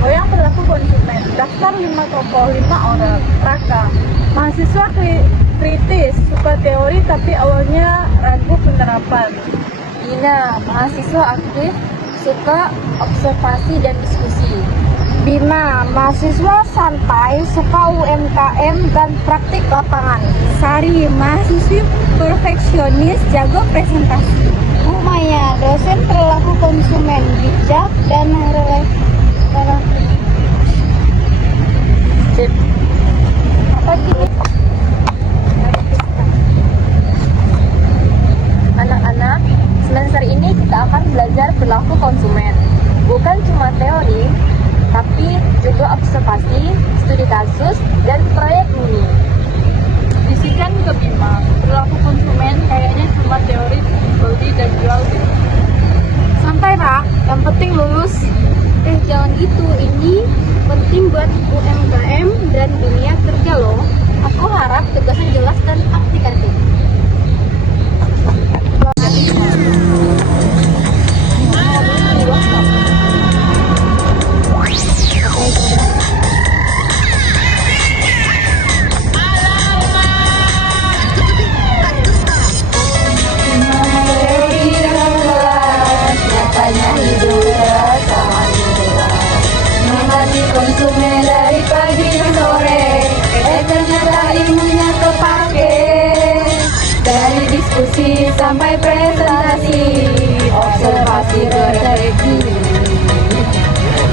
Oh, yang berlaku konsumen. Daftar 5 tokoh, 5 orang. Raka. Mahasiswa kritis, suka teori tapi awalnya ragu penerapan. Ina, mahasiswa aktif, suka observasi dan diskusi. Bima, mahasiswa santai, suka UMKM dan praktik lapangan. Sari, mahasiswi perfeksionis, jago presentasi. Umaya, dosen perilaku konsumen, bijak dan relevan. Sip. Apa gini? Anak-anak, semester ini kita akan belajar perilaku konsumen. Bukan cuma teori, tapi juga observasi, studi kasus, dan proyek mini. Bisikan ke Bima, perilaku konsumen kayaknya cuma teori beli dan jual deh. Santai, Rak. Yang penting lulus. Jangan gitu, ini penting buat UMKM dan dunia kerja loh. Aku harap tugasnya jelas dan aplikatif. Konsumen dari pagi ke sore, ternyata ilmunya kepake. Dari diskusi sampai presentasi, observasi strategi.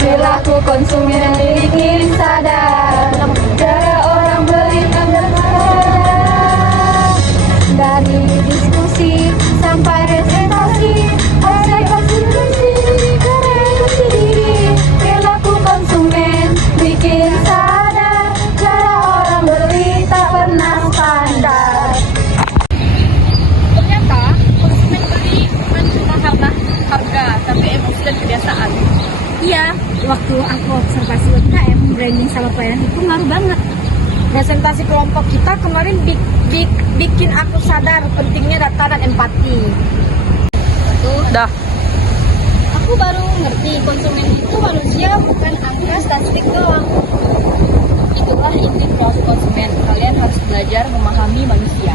Perilaku konsumen bikin sadar, cara orang beli berbeda. Dari diskusi sampai presentasi, observasi koreksi diri. Perilaku konsumen bikin sadar, cara orang beli tak pernah standar. Ternyata konsumen beli bukan cuma karena harga, tapi emosi dan kebiasaan. Iya, waktu aku observasi UMKM, branding sama pelayanan itu ngaruh banget. Presentasi kelompok kita kemarin bikin aku sadar pentingnya data dan empati. Dah. Aku baru ngerti konsumen itu manusia, bukan angka statistik doang. Itulah inti perilaku konsumen. Kalian harus belajar memahami manusia.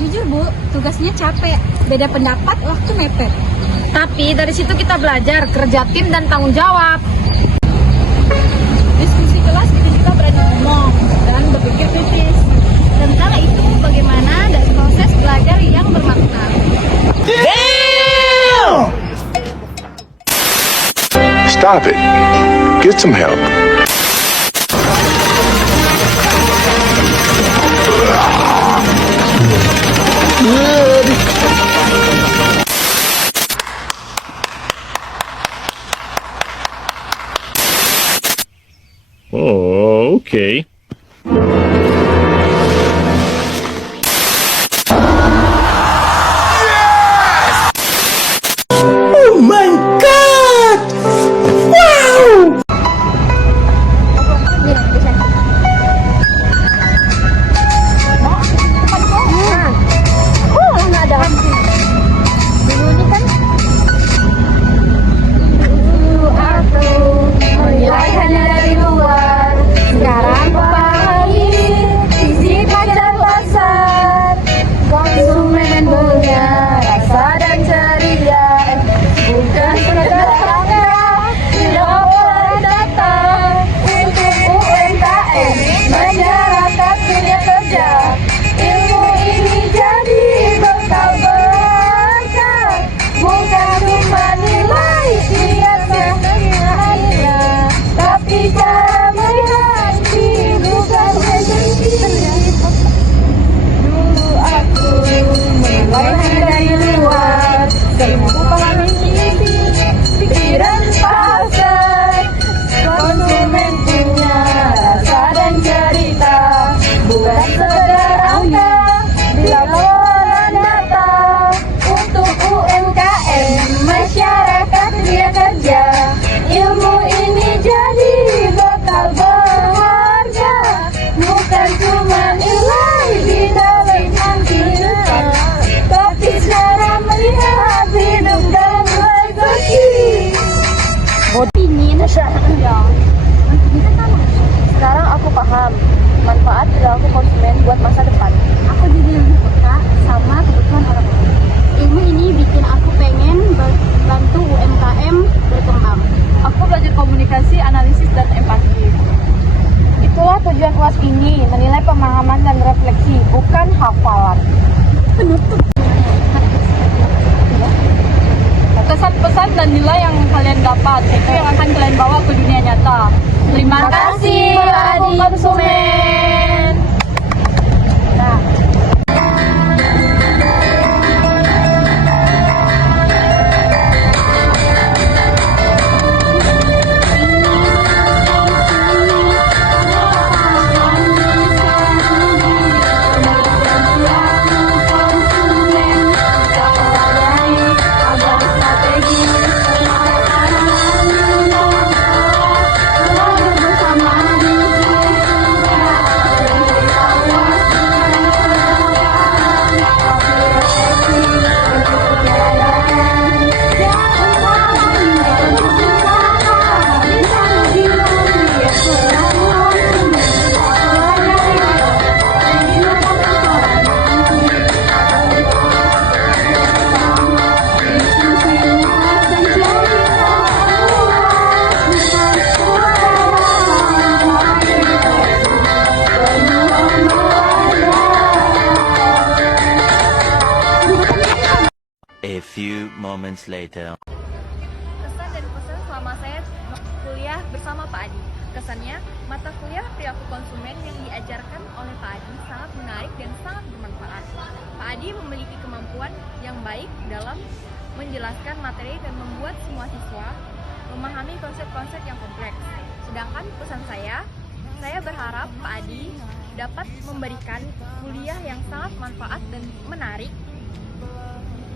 Jujur Bu, tugasnya capek. Beda pendapat waktu mepet. Tapi dari situ kita belajar kerja tim dan tanggung jawab. Diskusi kelas bikin kita berani ngomong dan berpikir kritis. Dan kala itu bagaimana dari proses belajar yang bermakna. Stop it. Get some help. Oh, okay. Menilai hanya dari luar. Sekarang paham manfaat perilaku konsumen buat masa depan. Aku jadi lebih peka sama kebutuhan orang lain. Ilmu ini bikin aku pengen bantu UMKM berkembang. Aku belajar komunikasi, analisis, dan empati. Itulah tujuan UAS ini, menilai pemahaman dan refleksi, bukan hafalan. Pesan-pesan dan nilai yang kalian dapat, itu yang akan kalian bawa ke dunia nyata. Terima kasih, pelaku konsumen. A few moments later. Kesan dan pesan selama saya kuliah bersama Pak Adi. Kesannya, mata kuliah perilaku konsumen yang diajarkan oleh Pak Adi sangat menarik dan sangat bermanfaat. Pak Adi memiliki kemampuan yang baik dalam menjelaskan materi dan membuat semua siswa memahami konsep-konsep yang kompleks. Sedangkan pesan saya berharap Pak Adi dapat memberikan kuliah yang sangat manfaat dan menarik.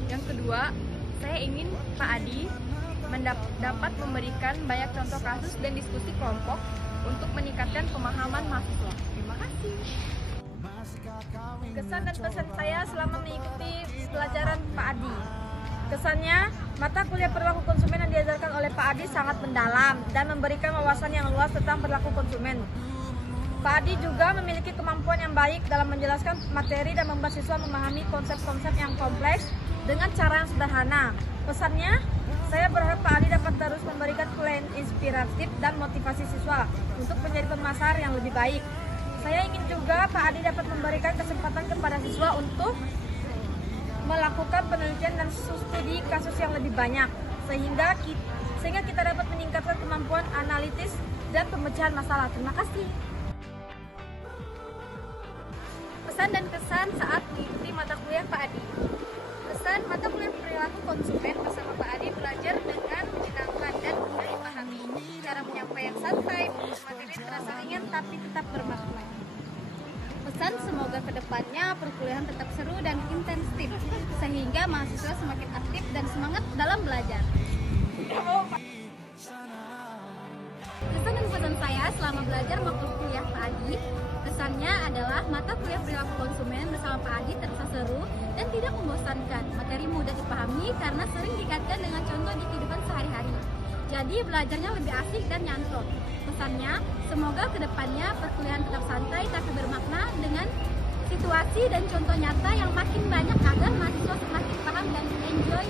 Yang kedua, saya ingin Pak Adi dapat memberikan banyak contoh kasus dan diskusi kelompok untuk meningkatkan pemahaman mahasiswa. Terima kasih. Kesan dan pesan saya selama mengikuti pelajaran Pak Adi. Kesannya, mata kuliah perilaku konsumen yang diajarkan oleh Pak Adi sangat mendalam dan memberikan wawasan yang luas tentang perilaku konsumen. Pak Adi juga memiliki kemampuan yang baik dalam menjelaskan materi dan membuat siswa memahami konsep-konsep yang kompleks dengan cara yang sederhana. Pesannya, saya berharap Pak Adi dapat terus memberikan kuliah inspiratif dan motivasi siswa untuk menjadi pemasar yang lebih baik. Saya ingin juga Pak Adi dapat memberikan kesempatan kepada siswa untuk melakukan penelitian dan studi kasus yang lebih banyak, sehingga kita dapat meningkatkan kemampuan analitis dan pemecahan masalah. Terima kasih. Pesan dan kesan saat mengikuti mata kuliah Pak Adi. Kesan mata kuliah perilaku konsumen bersama Pak Adi belajar dengan menyenangkan dan mudah dipahami. Cara menyampaikan santai, materi terasa ringan tapi tetap bermakna. Pesan semoga kedepannya perkuliahan tetap seru dan intensif, sehingga mahasiswa semakin aktif dan semangat dalam belajar. Kesan dan pesan saya selama belajar waktu kuliah Pak Adi, kesannya adalah mata kuliah perilaku konsumen bersama Pak Adi terasa seru dan tidak membosankan. Materi mudah dipahami karena sering dikaitkan dengan contoh di kehidupan sehari-hari. Jadi belajarnya lebih asik dan nyantok. Pesannya, semoga kedepannya perkuliahan tetap santai tapi bermakna dengan situasi dan contoh nyata yang makin banyak agar mahasiswa semakin paham dan enjoy